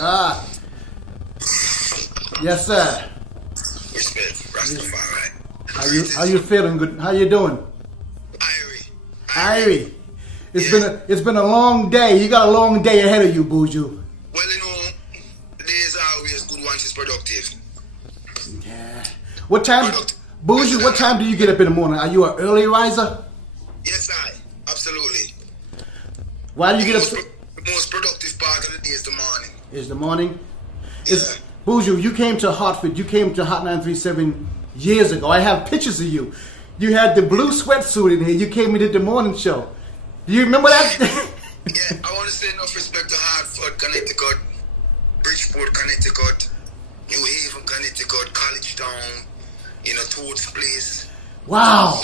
Ah. Yes, sir. Respect, Rastafari. How you feeling? Good. How you doing? Irie. It's been a long day. You got a long day ahead of you, Buju. Well, you know, the days are always good once it's productive. Yeah. What time, Buju? What time do you get up in the morning? Are you an early riser? Yes, absolutely. Why do you get up? The most productive part of the day is the morning. Is the morning? Yeah. Buju, you came to Hartford. You came to Hot 937 years ago. I have pictures of you. You had the blue sweatsuit in here. You came and did the morning show. Do you remember that? Yeah, I want to say enough respect to Hartford, Connecticut, Bridgeport, Connecticut, New Haven, Connecticut, College Town, Toad's Place. Wow.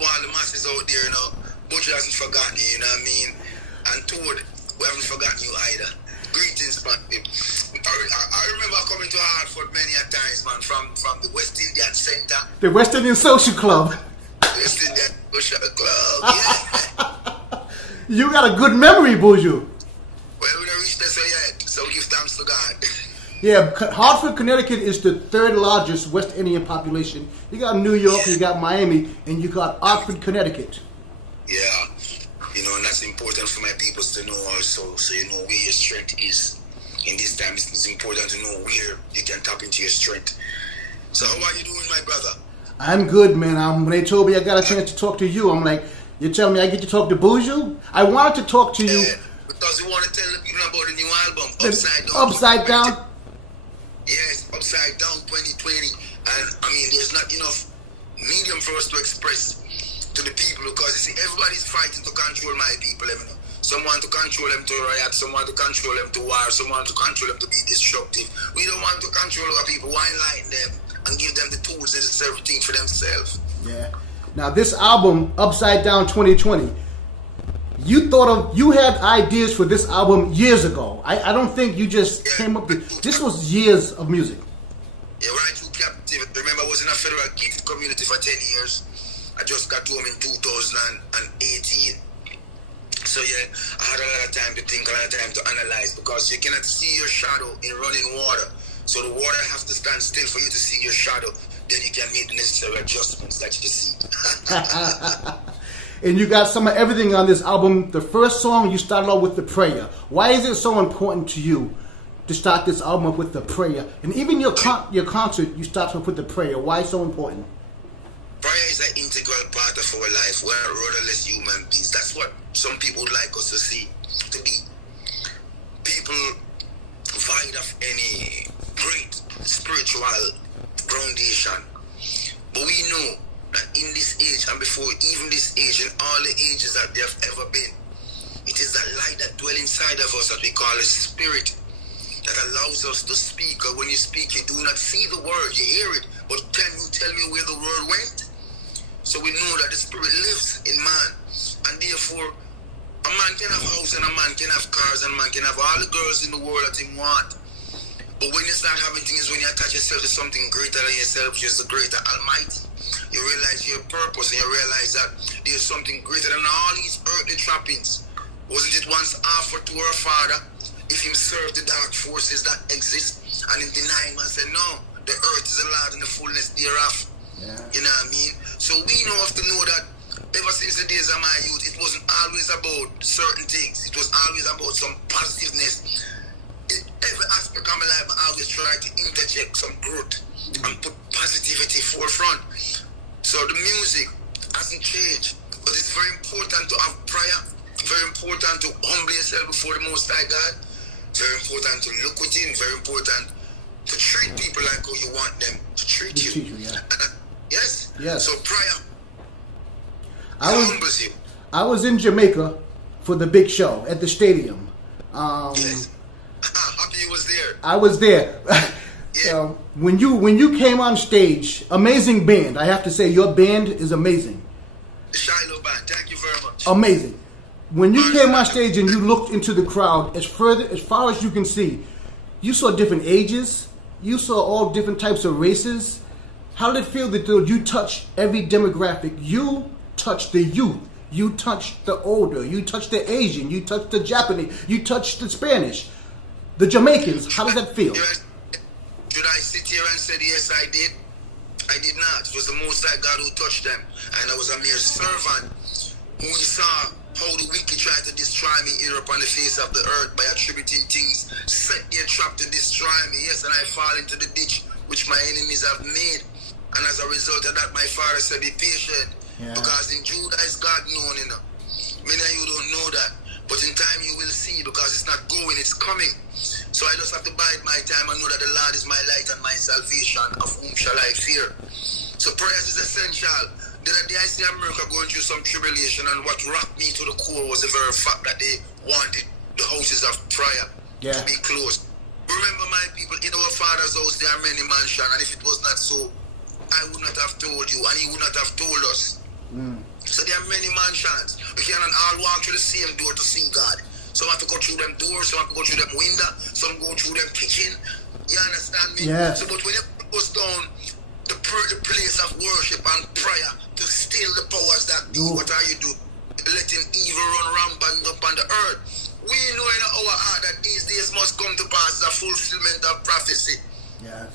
All the masses out there, Buju hasn't forgotten you, you know what I mean? And Toad, we haven't forgotten you either. Greetings, man. I remember coming to Hartford many a times, man, from the West Indian Center. The West Indian Social Club. West Indian Social Club, yeah. You got a good memory, Buju. Well, we don't reach there yet, so give thanks to God. Yeah, Hartford, Connecticut is the third largest West Indian population. You got New York, you got Miami, and you got Hartford, Connecticut. Yeah, and that's important for my people to know also, so you know where your strength is. In this time, it's important to know where you can tap into your strength. So how are you doing, my brother? I'm good, man. When they told me I got a chance to talk to you, I'm like, you're telling me I get to talk to Buju? I wanted to talk to you. Because we want to tell the people about the new album, Upside Down. Upside Down? Yes, Upside Down 2020. And, there's not enough medium for us to express to the people because, you see, everybody's fighting to control my people, Some want to control them to riot, some want to control them to war, some want to control them to be destructive. We don't want to control our people. Why enlighten them and give them the tools and everything for themselves? Yeah. Now this album, Upside Down 2020, you had ideas for this album years ago. I don't think you just came up with this was years of music. Yeah, when I took captivity, remember I was in a federal gift community for 10 years. I just got home in 2018. So yeah, I had a lot of time to think, a lot of time to analyze because you cannot see your shadow in running water. So the water has to stand still for you to see your shadow. Then you can make the necessary adjustments that you see. And you got some of everything on this album. The first song, you started off with the prayer. Why is it so important to you to start this album up with the prayer? And even your concert, you start off with the prayer. Why so important? Prayer is an integral part of our life. We're rudderless human beings. That's what some people would like us to see, to be. People void of any great spiritual foundation. But we know that in this age and before even this age and all the ages that there have ever been, it is that light that dwells inside of us that we call a spirit that allows us to speak. Or when you speak, you do not see the word, you hear it, but can you tell me where the word went? So we know that the spirit lives in man, and therefore a man can have house and a man can have cars and a man can have all the girls in the world that he want. But when you start having things, when you attach yourself to something greater than yourself, just the greater Almighty, you realize your purpose and you realize that there's something greater than all these earthly trappings. Wasn't it once offered to our Father if him serve the dark forces that exist, and him deny him and say, no, the earth is the Lord and the fullness thereof. Yeah. You know what I mean? So we have to know that ever since the days of my youth, it wasn't always about certain things. It was always about some positiveness. In every aspect of my life, I always try to interject some growth and put positivity forefront. So the music hasn't changed, but it's very important to have prayer, very important to humble yourself before the Most High God, very important to look within, very important to treat people like how you want them to treat you. Yeah. Yes? Yes. So prayer humbles you. I was in Jamaica for the big show at the stadium. Yes. Happy you was there. I was there. Yeah. When you came on stage, amazing band. I have to say, your band is amazing. The Shiloh Band, thank you very much. Amazing. When you came on stage and you looked into the crowd, as far as you can see, you saw different ages. You saw all different types of races. How did it feel that you touched every demographic? You touched the youth. You touched the older. You touched the Asian. You touched the Japanese. You touched the Spanish. The Jamaicans, how does that feel? Should I sit here and say, yes, I did? I did not. It was the Most High God who touched them. And I was a mere servant. When we saw how the wicked tried to destroy me here upon the face of the earth by attributing things, set their trap to destroy me. Yes, and I fall into the ditch which my enemies have made. And as a result of that, my father said, be patient. Yeah. Because in Judah is God known, you know. Many of you don't know that. But in time you will see, because it's not going, it's coming. So I just have to bide my time and know that the Lord is my light and my salvation. Of whom shall I fear? So prayers is essential. The other day I see America going through some tribulation, and what rocked me to the core was the very fact that they wanted the houses of prayer to be closed. Remember, my people, in our Father's house there are many mansions, and if it was not so, I would not have told you, and he would not have told us. So there are many mansions. We cannot all walk through the same door to see God. Some have to go through them doors, some have to go through them window, some go through them kitchen. You understand me? Yes. So, but when you goes down the place of worship and prayer to still the powers that do, what are you do? Letting evil run rampant upon the earth. We know in our heart that these days must come to pass as a fulfillment of prophecy. Yeah.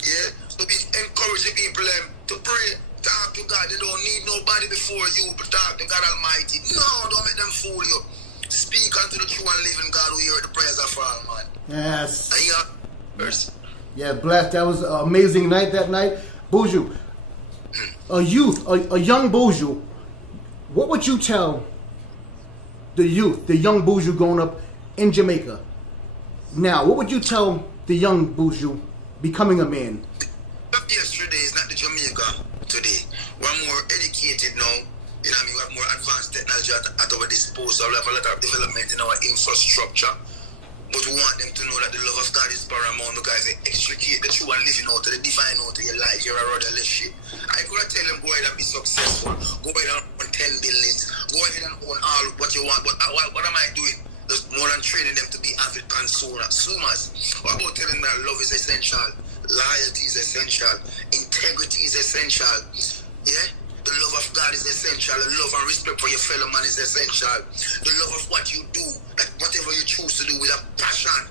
So we encourage the people to pray, talk to God. They don't need nobody before you, but talk to God Almighty. No, don't make them fool you. Speak unto the true and living God who hear the prayers of all, man. Yes. Yeah, blessed. That was an amazing night that night. Buju, a youth, a young Buju, what would you tell the youth, the young Buju growing up in Jamaica? Now, what would you tell the young Buju becoming a man? Yesterday is not the Jamaica today. We're more educated now. You know what I mean? We have more advanced technology at our disposal. We have a lot of development in our infrastructure. But we want them to know that the love of God is paramount, because they extricate the true and living out to the divine out of your life. You're a rudderless ship. I could tell them, go ahead and be successful. Go ahead and own 10 buildings. Go ahead and own all what you want. But what am I doing? Just more than training them to be avid consumers. What about telling them that love is essential? Loyalty is essential. Integrity is essential. Yeah? The love of God is essential. The love and respect for your fellow man is essential. The love of what you do, that whatever you choose to do with a passion.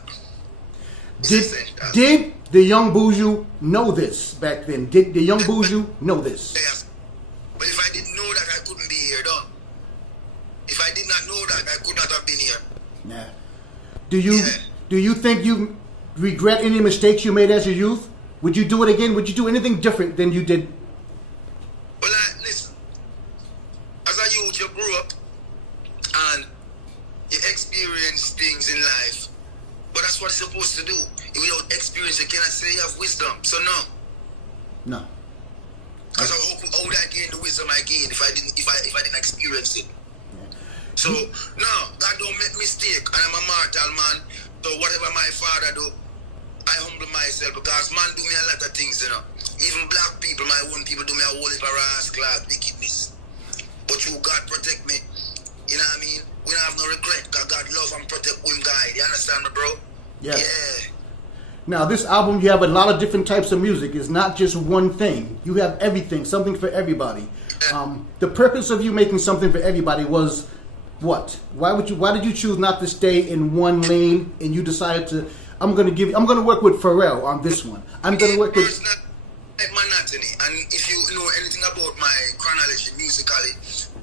Did the young Buju know this back then? Did the young Buju know this? Yes. But if I didn't know that, I couldn't be here, though. If I did not know that, I could not have been here. Nah. Do you think you regret any mistakes you made as a youth? Would you do it again? Would you do anything different than you did? Well, listen. As a youth, you grew up and you experience things in life. But that's what you're supposed to do. Without experience, you cannot say you have wisdom. So no. Because how would I gain the wisdom I gained if I didn't experience it? Yeah. So no, God don't make mistake, and I'm a mortal man. So whatever my father do, I humble myself, because man do me a lot of things, you know. Even black people, my own people, do me a whole heap of rascal wickedness. But you, God, protect me. You know what I mean? We don't have no regret, because God love and protect him, guide. You understand me, bro? Yeah. Now, this album, you have a lot of different types of music. It's not just one thing. You have everything, something for everybody. The purpose of you making something for everybody was what? Why did you choose not to stay in one lane, and you decided to, I'm going to work with Pharrell on this one. I'm going to work with... It's not like monotony. And if you know anything about my chronology musically,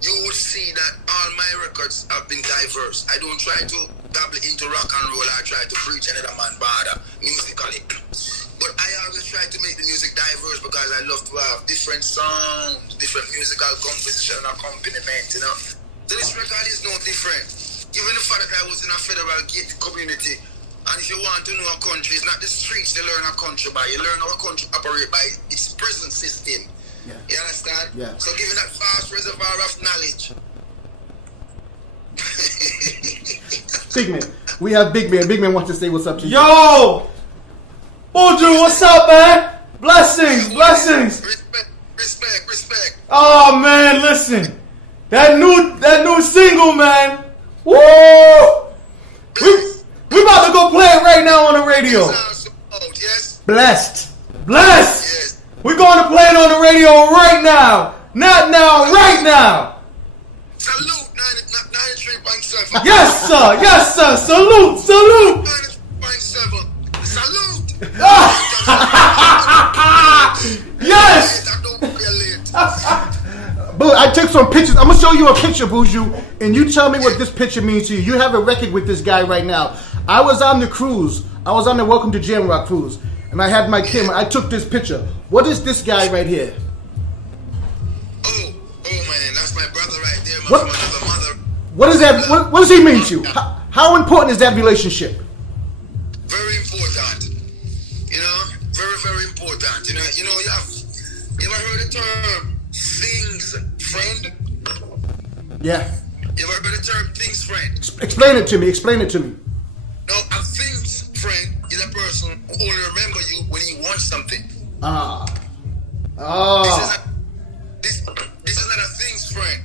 you would see that all my records have been diverse. I don't try to dabble into rock and roll. I try to preach another man bother musically. But I always try to make the music diverse, because I love to have different sounds, different musical composition and accompaniment, you know. So this record is no different. Even the fact that I was in a federal gated community, and if you want to know a country, it's not the streets you learn a country by. You learn how a country operate by its prison system. Yeah. You understand? Yeah. So give it that vast reservoir of knowledge. Big Man. We have Big Man. Big Man wants to say what's up to you. Yo! Buju, what's up, man? Blessings, blessings. Respect. Oh, man, listen. That new single, man. Woo! We about to go play it right now on the radio. Yes. Blessed. Yes. We're going to play it on the radio right now. Not now, right now. Salute 93.7. Yes, sir. Salute. 93.7. some pictures. I'm gonna show you a picture, Buju, and you tell me what this picture means to you. You have a record with this guy right now. I was on the cruise. I was on the Welcome to Jamrock cruise, and I had my camera. I took this picture. What is this guy right here? Oh man, that's my brother right there. What? From another mother. What is that? What does he mean to you? How important is that relationship? Very important. You know, very, very important. You know, you ever heard the term things friend? Yeah. You ever heard the term things friend? Explain it to me. Explain it to me. No, a things friend is a person who only remember you when he wants something. This is not a things friend.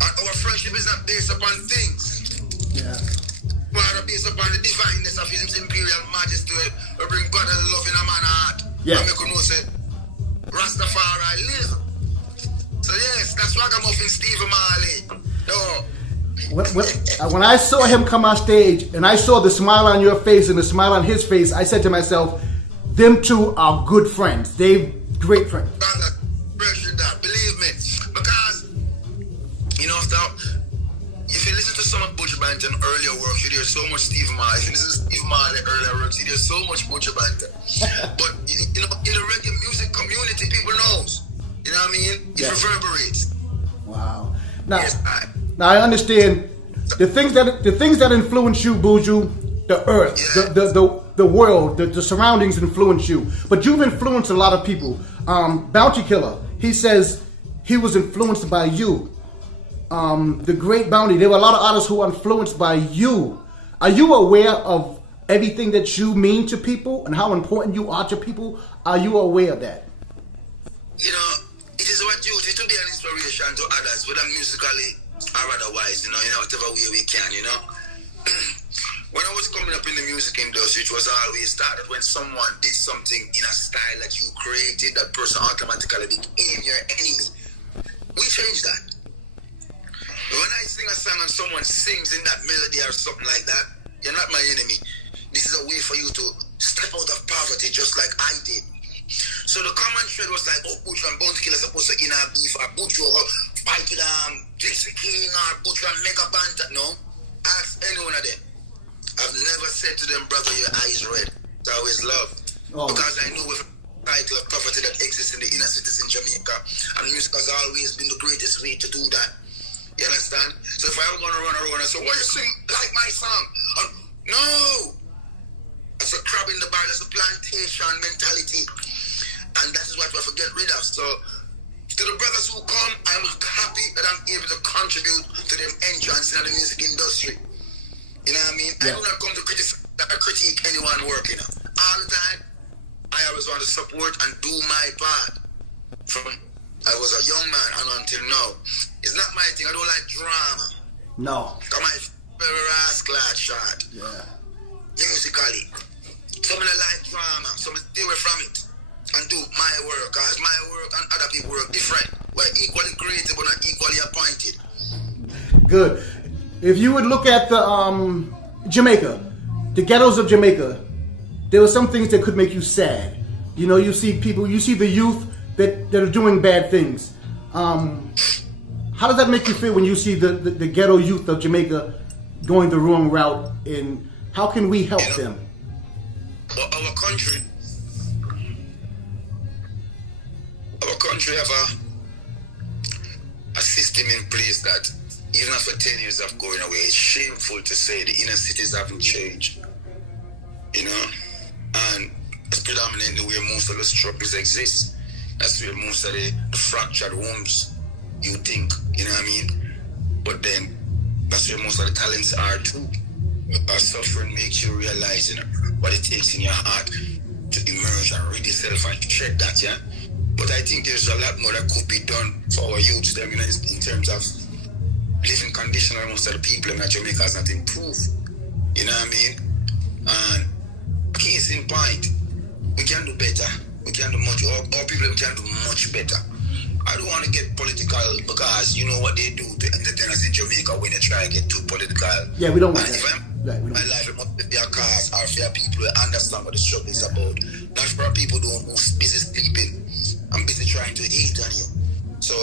Our friendship is not based upon things. Yeah. Rather based upon the divineness of His Imperial Majesty, we bring God and love in a man's heart. Yeah. And we can know say, Rastafari live. So yes, that's Ragamuffin Steve Marley. No. When I saw him come on stage and I saw the smile on your face and the smile on his face, I said to myself, them two are good friends. They're great friends. That, believe me. Because, you know, if you listen to some of Buju Banton earlier work, you hear so much Steve Marley. If you listen to Steve Marley earlier work, you hear so much Buju Banton. But, you know, in the reggae music community, people knows. You know what I mean? It reverberates. Wow. Now, yes, now I understand the things that influence you, Buju, the earth, the world, the surroundings influence you. But you've influenced a lot of people. Bounty Killer, he says he was influenced by you. The Great Bounty, there were a lot of artists who were influenced by you. Are you aware of everything that you mean to people and how important you are to people? Are you aware of that? You know, it is our duty to be an inspiration to others, whether musically or otherwise, you know, whatever way we can, you know. When I was coming up in the music industry, it was always started when someone did something in a style that you created, that person automatically became your enemy. We changed that. When I sing a song and someone sings in that melody or something like that, you're not my enemy. This is a way for you to step out of poverty just like I did. So the common thread was like, oh, Buju and Banton Killer supposed to in a beef, or Buju or fight with Dixie King, or Buju and Mega Banton. No, ask any one of them. I've never said to them, brother, your eyes red. It's always love. Oh. Because I know with the title of poverty that exists in the inner cities in Jamaica, and music has always been the greatest way to do that. You understand? So if I were going to run around and say, why you sing like my song? No! That's a crab in the bar. That's a plantation mentality. And that is what we have to get rid of. So to the brothers who come, I'm happy that I'm able to contribute to them entrance in the music industry. You know what I mean? Yeah. I do not come to critique anyone working. All the time, I always want to support and do my part. From I was a young man and until now. It's not my thing. I don't like drama. No. Come on, very rascal shot. Yeah. Musically. Some of the like drama. Some stay away from it and do my work. Because my work and other people work different. We're equally creative but not equally appointed. Good. If you would look at the Jamaica, the ghettos of Jamaica, there were some things that could make you sad. You know, you see people, you see the youth that are doing bad things. How does that make you feel when you see the ghetto youth of Jamaica going the wrong route, and how can we help them? Well, our country have a system in place that even after 10 years of going away, it's shameful to say the inner cities haven't changed. You know? And it's predominantly where most of the struggles exist. That's where most of the fractured homes you think, you know what I mean? But then, that's where most of the talents are too. Our suffering makes you realize, you know, what it takes in your heart to emerge and read yourself and check that, yeah? But I think there's a lot more that could be done for our youths, them, you know, in terms of living condition of most of the people in Jamaica has not improved. You know what I mean? And case in point, we can do better. We can do much. All people can do much better. I don't want to get political because you know what they do to entertain us in Jamaica when they try to get too political. Yeah, we don't want that. If my life, it must be their cause or for people who understand what the struggle is about. Not for people who's busy sleeping and busy trying to eat on you. So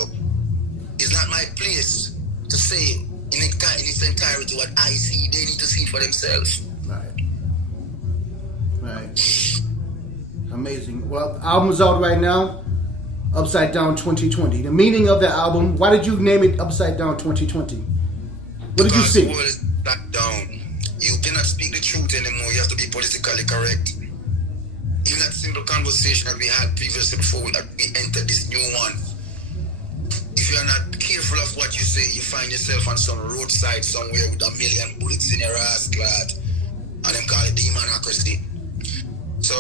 It's not my place to say in its entirety what I see. They need to see for themselves. Right. Right. Amazing. Well, the album's out right now. Upside Down 2020. The meaning of the album. Why did you name it Upside Down 2020? What did you see? The world is locked down. You cannot speak the truth anymore. You have to be politically correct. Even that simple conversation that we had previously before we entered this new one. If you are not careful of what you say, you find yourself on some roadside somewhere with 1,000,000 bullets in your ass, clad. And them call it demonocracy. So,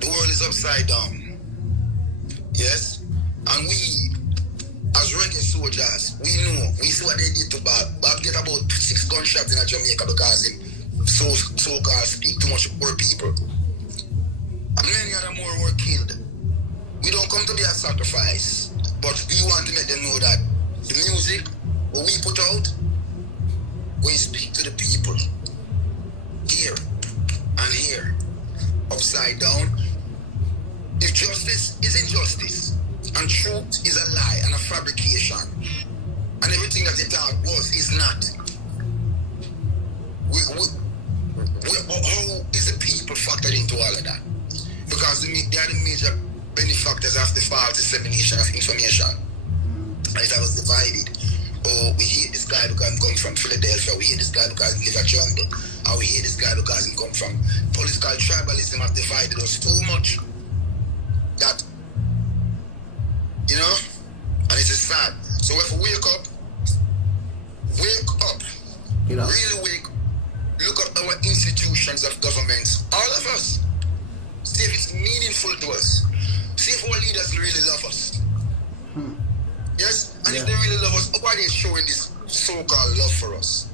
the world is upside down. Yes? And we, as reggae soldiers, we know, we see what they did to Bob. Bob get about 6 gunshots in Jamaica because him so-called speak too much poor people. And many other more were killed. We don't come to be a sacrifice, but we want to make them know that the music, what we put out, we speak to the people. Here and here. Upside down. If justice is injustice, and truth is a lie and a fabrication, and everything that they thought was is not, how is the people factored into all of that? Because they are the major benefactors of the false dissemination of information. And it was divided. Oh, we hate this guy because he comes from Philadelphia. We hate this guy because he lives in a jungle. Or we hate this guy because he comes from political tribalism have divided us too much that, you know, and it is sad. So if we wake up, you know, really wake up, look at our institutions of governments, all of us, see if it's meaningful to us, see if our leaders really love us. Yes? And if they really love us, why are they showing this so-called love for us?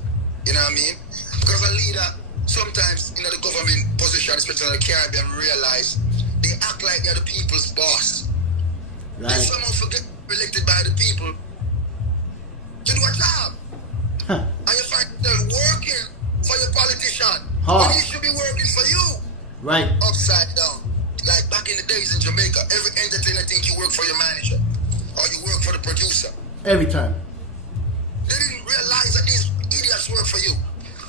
You know what I mean? Because a leader, sometimes in the government position, especially in the Caribbean, realize they act like they're the people's boss. Right. They somehow forget elected by the people to do a job. And you find them working for your politician when he should be working for you. Right. Upside down. Like back in the days in Jamaica, every entertainer think you work for your manager or you work for the producer. Every time. They didn't realize that these idiots work for you.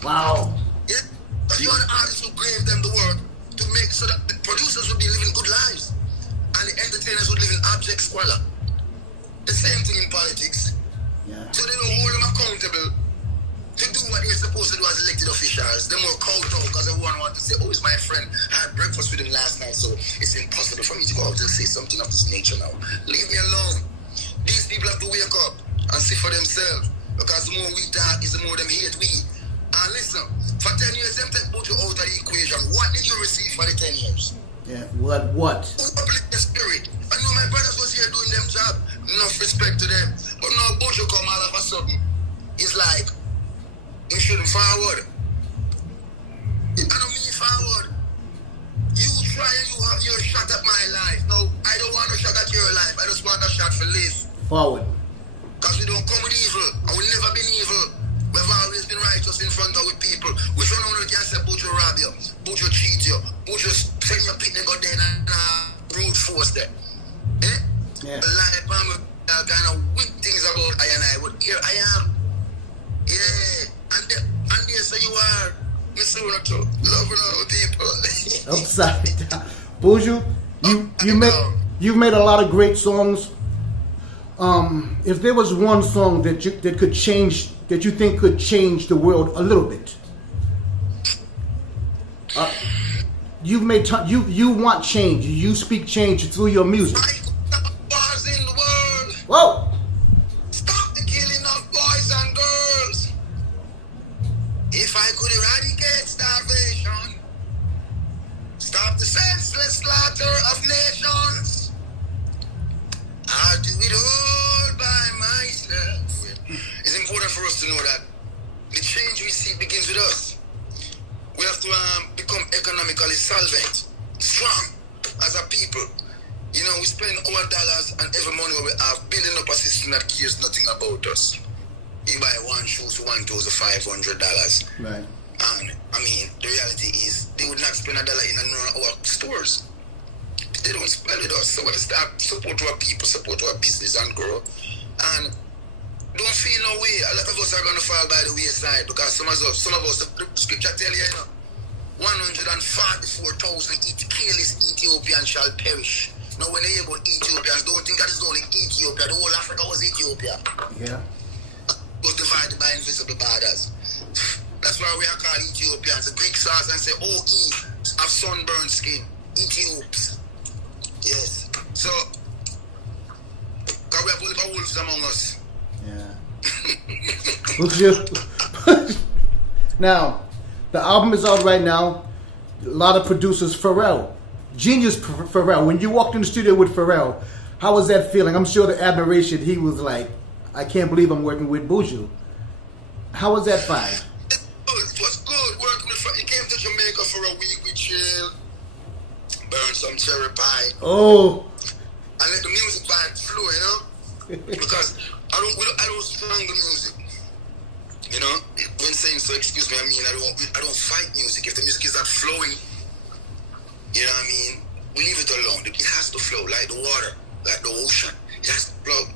Wow. Yeah? Because you're the artist who gave them the work to make so that the producers would be living good lives and the entertainers would live in abject squalor. The same thing in politics. Yeah. So they don't hold them accountable to do what they're supposed to do as elected officials. They more kowtow because everyone wants to say, oh, it's my friend. I had breakfast with him last night, so it's impossible for me to go out and say something of this nature now. Leave me alone. These people have to wake up and see for themselves, because the more we talk is the more them hate we. And listen, for 10 years, them take Buju out of the equation. What did you receive for the 10 years? Yeah, what? Who uplift the spirit? I know my brothers was here doing them job. Enough respect to them. But now Buju come all of a sudden. It's like, you shouldn't forward. I don't mean forward. You try and you have your shot at my life. No, I don't want a shot at your life. I just want a shot for live. Forward. Because we don't come with evil. And we've never been evil. We've always been righteous in front of with people. Which one of you can say Buju rob you, Buju cheat you, Buju send your picnic go there and brute force there. Eh? Yeah. Like I'm kind of weak things about I and I, but here I am. Yeah. And there so you are. Mr. Unato, loving all people. Upside down. Buju, you've made a lot of great songs. If there was one song that could change, that you think could change the world a little bit, you've made you want change. You speak change through your music. Bars in the world. Whoa! Stop the killing of boys and girls. If I could eradicate starvation, stop the senseless slaughter of nations, I'll do it all by myself. It's important for us to know that the change we see begins with us. We have to become economically solvent, strong as a people. You know, we spend our dollars and every money we have building up a system that cares nothing about us. You buy one shoes for $1,500. Right. And I mean, the reality is they would not spend $1 in none of our stores. They don't spend with us. So we start support our people, support our business and grow. And don't feel no way. A lot of us are going to fall by the wayside because some of us, the scripture tell you, 144,000 careless Ethiopians shall perish. Now, when they hear about Ethiopians, don't think that it's only Ethiopia. The whole Africa was Ethiopia. Yeah. It was divided by invisible borders. That's why we are called Ethiopians. The Greek stars and say, O-E, have sunburned skin. Ethiopians. Yes. So, because we have all the wolves among us. Yeah. Now, the album is out right now. A lot of producers. Pharrell, genius Pharrell. When you walked in the studio with Pharrell, how was that feeling? I'm sure the admiration. He was like, I can't believe I'm working with Buju. How was that vibe? It was good working with Pharrell. He came to Jamaica for a week. We chilled, burned some cherry pie. Oh. And let the music vibe flow, you know? Because I don't strangle music. You know, when saying so, excuse me, I mean I don't fight music. If the music is not flowing, you know what I mean, we leave it alone. It has to flow like the water, like the ocean. It has to flow,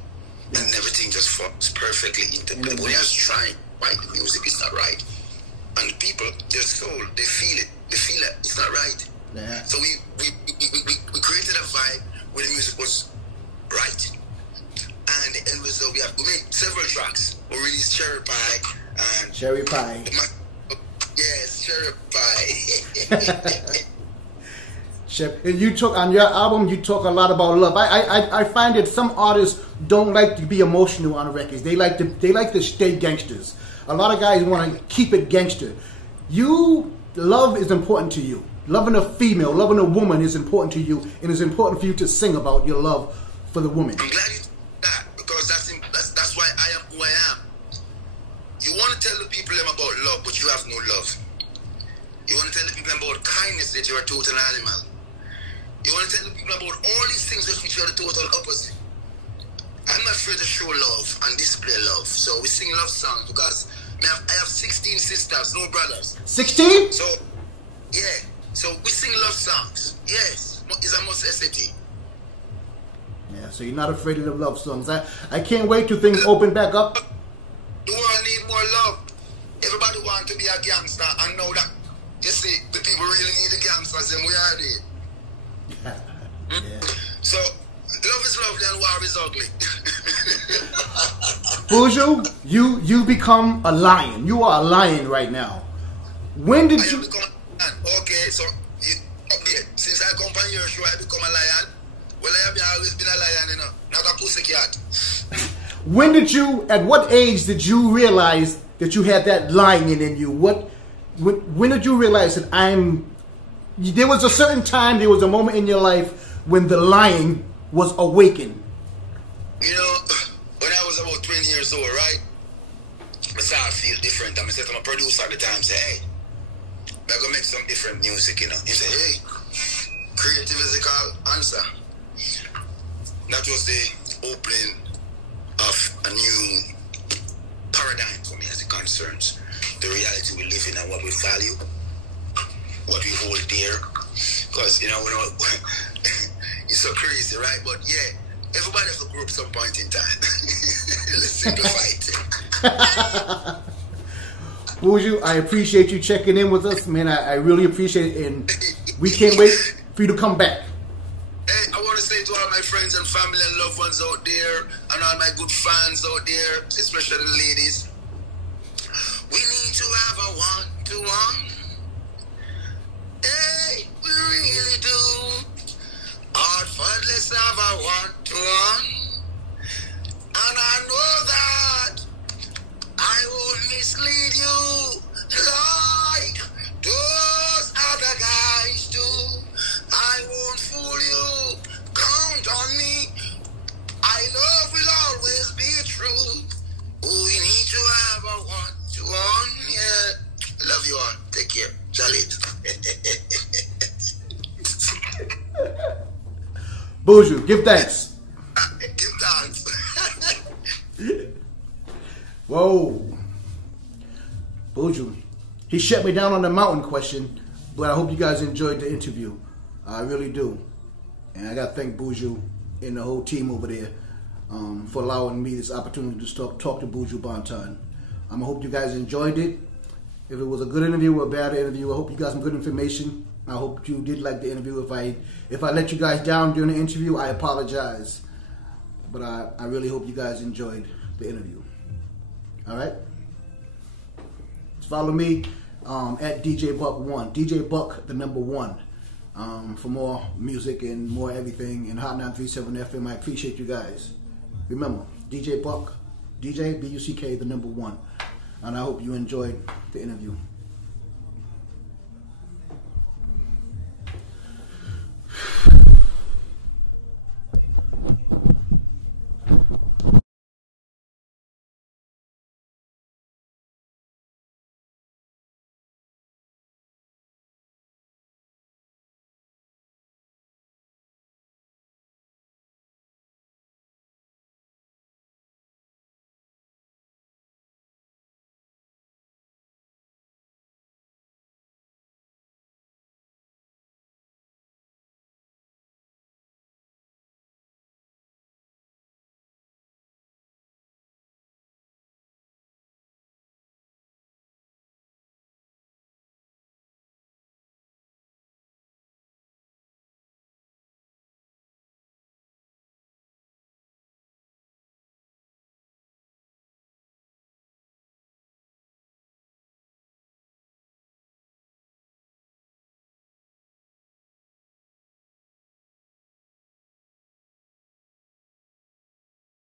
and everything just falls perfectly into place. When you're trying, right, the music is not right, and the people, their soul, they feel it. They feel that it's not right. Yeah. So we created a vibe where the music was right. And the end result, we made several tracks. We released Cherry Pie and Cherry Pie. Yes, Cherry Pie. And you talk on your album. You talk a lot about love. I find that some artists don't like to be emotional on records. They like to stay gangsters. A lot of guys want to keep it gangster. Love is important to you. Loving a female, loving a woman is important to you, and it's important for you to sing about your love for the woman. I'm glad you said that because that's why I am who I am. You want to tell the people about love, but you have no love. You want to tell the people about kindness, that you're a total animal. You want to tell the people about all these things which you're the total opposite. I'm not afraid to show love and display love. So we sing love songs because I have 16 sisters, no brothers. 16? So, yeah. So we sing love songs. Yes. It's a must SAT. Yeah, so you're not afraid of the love songs. I can't wait till things open back up. The world need more love. Everybody want to be a gangster and know that, you see, the people really need the gangsters and we are there. Yeah. So, love is lovely and war is ugly. Buju, you become a lion. You are a lion right now. When did you... Okay, so, since I come on your show, I become a lion. Well, I have always been a lion, you know, not a pussycat. At what age did you realize that you had that lion in you? When did you realize that there was a certain time, there was a moment in your life when the lion was awakened? You know, when I was about 20 years old, right? I started to feel different. I said to my producer at the time, say, hey, I'm going to make some different music, you know. He said, hey, creative is the call answer. That was the opening of a new paradigm for me as it concerns the reality we live in and what we value, what we hold dear. Because, you know, it's so crazy, right? But yeah, everybody has to grow up some point in time. Let's simplify it. Buju, I appreciate you checking in with us, man. I really appreciate it, and we can't wait for you to come back. Hey, I want to say to all my friends and family and loved ones out there, and all my good fans out there, especially the ladies, we need to have a one-to-one. Hey, we really do. Hartford, let's have a one-to-one. And I know that I won't mislead you like those other guys do. I won't fool you. Count on me. I love will always be true. We need to have a one-to-one. Yeah. Love you all. Take care. Jalit. Buju, give thanks. Give thanks. Whoa. Buju. He shut me down on the mountain question, but I hope you guys enjoyed the interview. I really do. And I got to thank Buju and the whole team over there. for allowing me this opportunity to talk to Buju Banton. I hope you guys enjoyed it. If it was a good interview or a bad interview, I hope you got some good information. I hope you did like the interview. If I let you guys down during the interview, I apologize. But I really hope you guys enjoyed the interview. All right? Follow me at DJ Buck 1. DJ Buck, the number 1. For more music and more everything in Hot 937 FM. I appreciate you guys. Remember, DJ Buck, DJ B-U-C-K, the number 1. And I hope you enjoyed the interview.